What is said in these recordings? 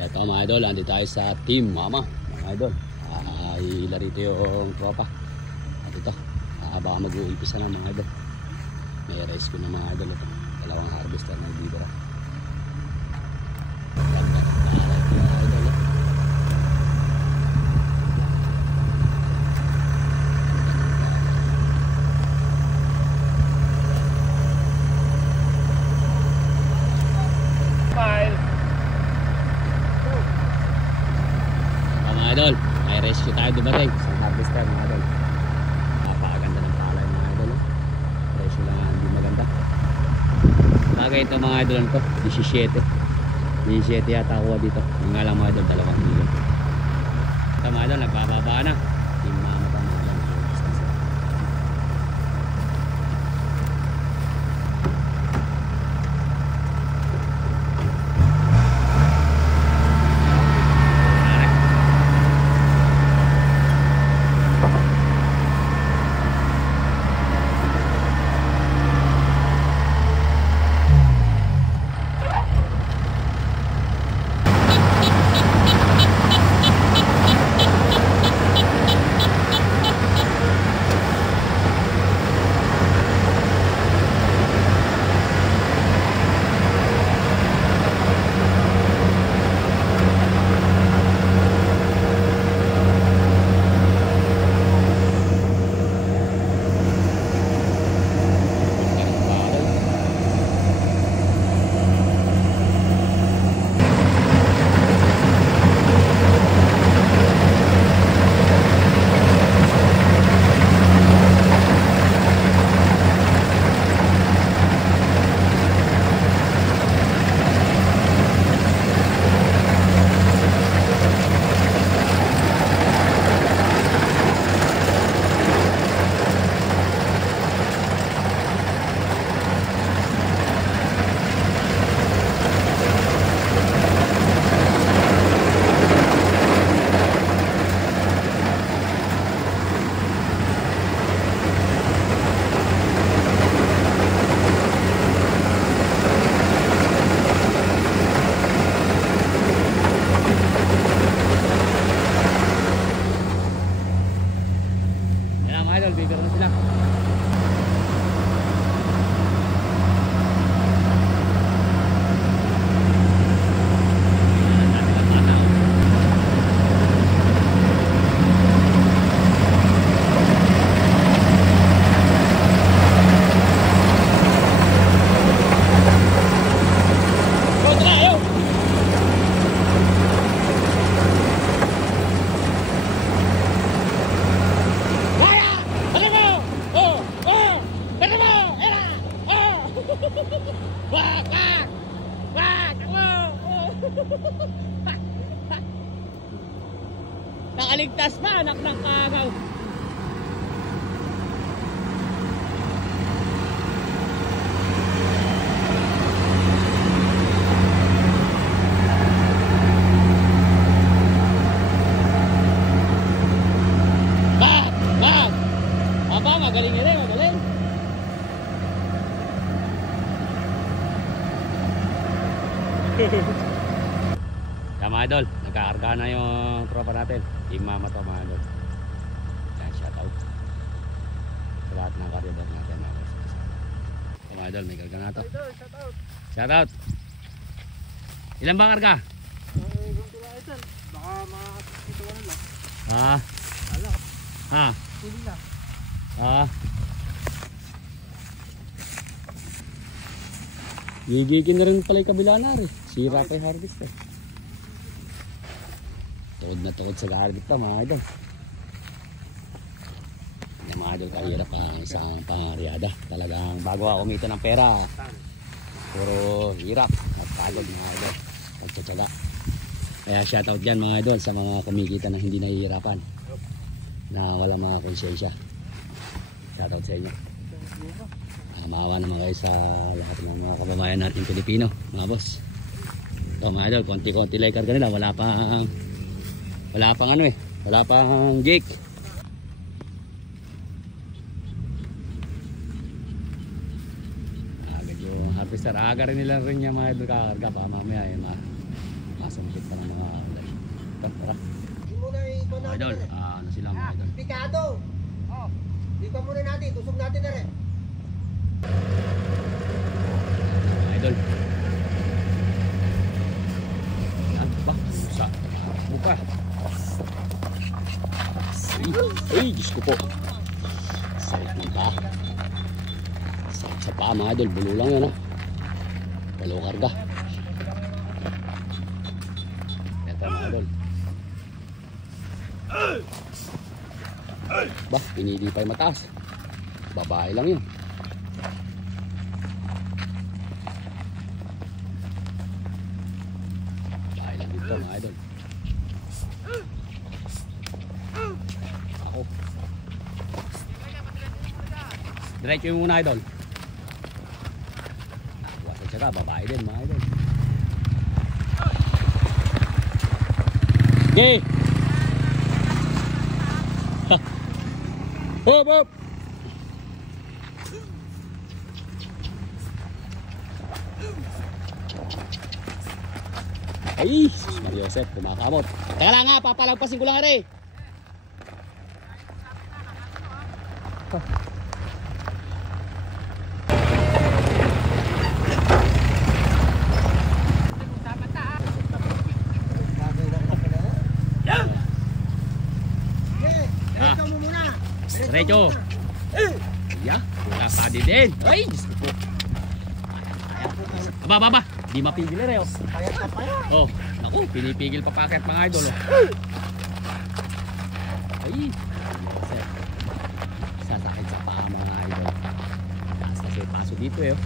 Eto mga idol, andito tayo sa Team Mama mga idol. Hihila rito yung tropa. At ito, baka mag-uumpisa na mga idol. May rescue na mga idol ito. Dalawang harvester na bibira. Idol, may rescue tayo dumating sa harvester mga idol. Napakaganda ng palay mga idol. Rescue lang hindi maganda. Bagay ito mga idol ko, 17 yata kuha dito. Yung nga lang mga idol, 2 kilo. Ito mga idol, nagbababa na. Team Mama pa mga idol. Bibira na sila. Nakaligtas pa, anak ng kagaw. Bag! Aba, magaling rin, magaling. Mga idol, nagkakarga na yung tropa natin. Team Mama to mga idol. Yan, shout out sa lahat ng karyador natin. Mga idol, may karga na to. Shout out. Ilan ba karga? Baka makakasito ka nila. Ha? Ala. Ha? Hindi na. Ha? Gigigin na rin pala yung kabila na rin. Sira pa yung harvester. Tukod na tukod sa garlic pa mga idol. Yung mga idol, kahirap ang isang pangaryada. Talagang bago ako kumita ng pera, puro hirap at pagod mga idol. Pagtsatsaga. Kaya shoutout dyan mga idol sa mga kumikita na hindi nahihirapan, na wala mga konsyensya. Shoutout sa inyo. Maawa naman kayo sa lahat ng mga kababayan natin Pilipino mga boss. Ito mga idol, konti-konti like karga nila. Wala pang ano wala pang gig. Agad yung harvester, aga rin nila rin yung mga idol kakarga. Baka mamaya Nakasumpit pa ng mga galing. Tara. Hindi mo na ito Mga idol, ano sila mga idol. Pikado! Oh. Dito muna natin, tusog natin na rin. Mga idol. Yan ba? Sa buka. Ay, Diyos ko po. Sakit ng paa. Sakit sa paa mga idol. Bulo lang yan ha. Walo karga. Ito mga idol. Ba, pinili pa yung mataas. Babae lang yun. Babae lang dito mga idol. Ako. Diretso yung muna idol. Wasa tsaka, babae din mga idol. Okay. Hop, hop. Ay, Mario Joseph, kumakamot. Teka lang nga, papalagpasin ko lang rin. Diretso mo muna! Diretso. Yeah, wala ka din. Ay, Diyos ko po. Aba. Di mapigil rin oh. Payat na payat! Oh, naku, pinipigil pa paket mga idol oh. Ay, sasakit sa paa mga idol. Taas kasi paso dito eh oh.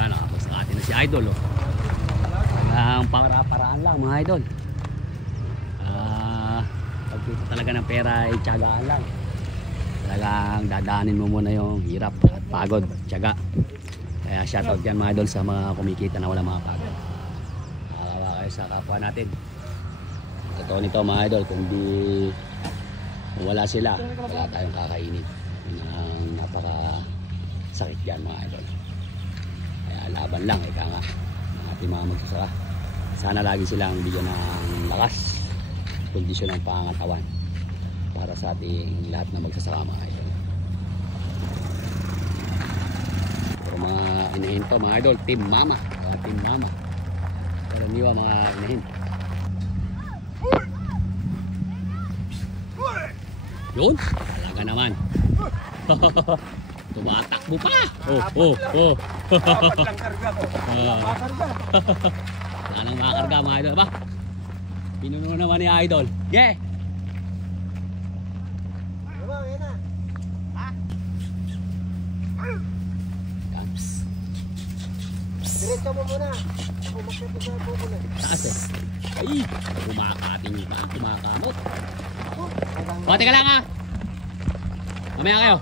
Yan, nakapos na atin na si idol oh. Ang paraan lang mga idol. Pagkita talaga ng pera ay tiyagaan lang. Talagang dadaanin mo muna yung hirap at pagod, tiyaga. Kaya shoutout dyan mga idol sa mga kumikita na wala mga pagod. Nakakawa kayo sa kapwa natin. Totoo nito mga idol, kung wala sila, wala tayong kakainin. Yun ang napaka sakit dyan mga idol. Kaya laban lang, ika nga ng ating mga magsasaka. Sana lagi silang bigyan ng lakas, kondisyon ng pangangatawan para sa ating lahat na magsasaka mga idol. Pero mga inahin to mga idol, team mama, team mama. Pero niwa mga inahin. Yun, talaga naman. Tumatakbo pa. Oh. Dapat lang karga ko. Makarga. Wala nang makakarga mga idol ba? Pinuno naman ni idol. Yeah. Diba, yan na. Camps. Diretso mo muna. Umakit mo sa buko na. Taas eh. Ay, kumakating pa, kumakamot. Ako, O, teka lang ha. Mamaya kayo.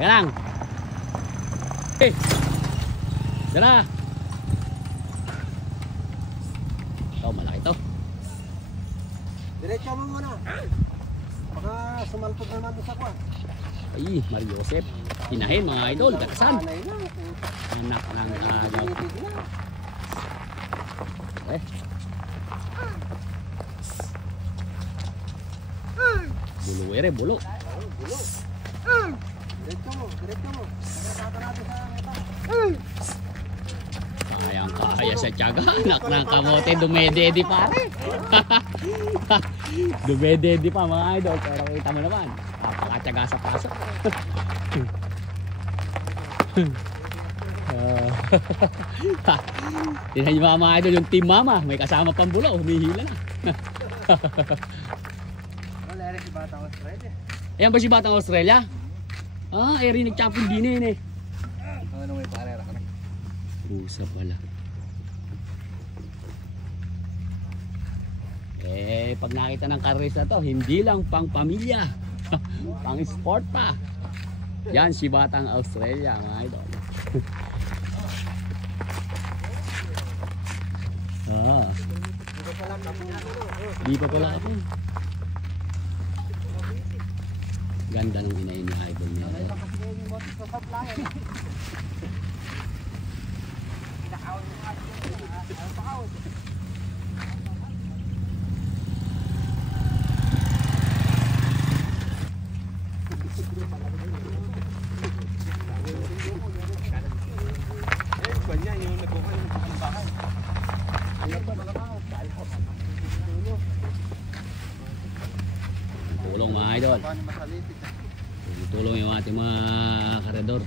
Teka lang. Eh. Dala. Oh, malaki to. Diretso mo muna. Baka sumalpot naman doon sa kwan. Ay, Mario Joseph. Hinahin mga idol. Katasan. Panay na. Anak ng agaw. Tinitig na. Eh. Bulo ere, bulo. Bulo. Diretso mo. Nakakata natin sa meta. Kayang kaya sa tiyaga. Anak ng kamote. Dumededi pare. Dumededi pa mga idol. Pero kita mo naman. Napakatyaga sa pasok. Tingnan nyo mga idol yung team mama. May kasama pang bulo. Humihila na. Wala rin si Batang Australia. Ayan ba si Batang Australia? Ah, rinig champion din eh. Ano may parera ka na? Pusa pala. Eh, pag nakita ng kares na to, hindi lang pang pamilya. Pang sport pa. Yan si Batang Australia mga idol. Di pa pala ako. Ganda ng hinain ni Idol niya. Tulong mga idol. Tulong yung ating mga karedor.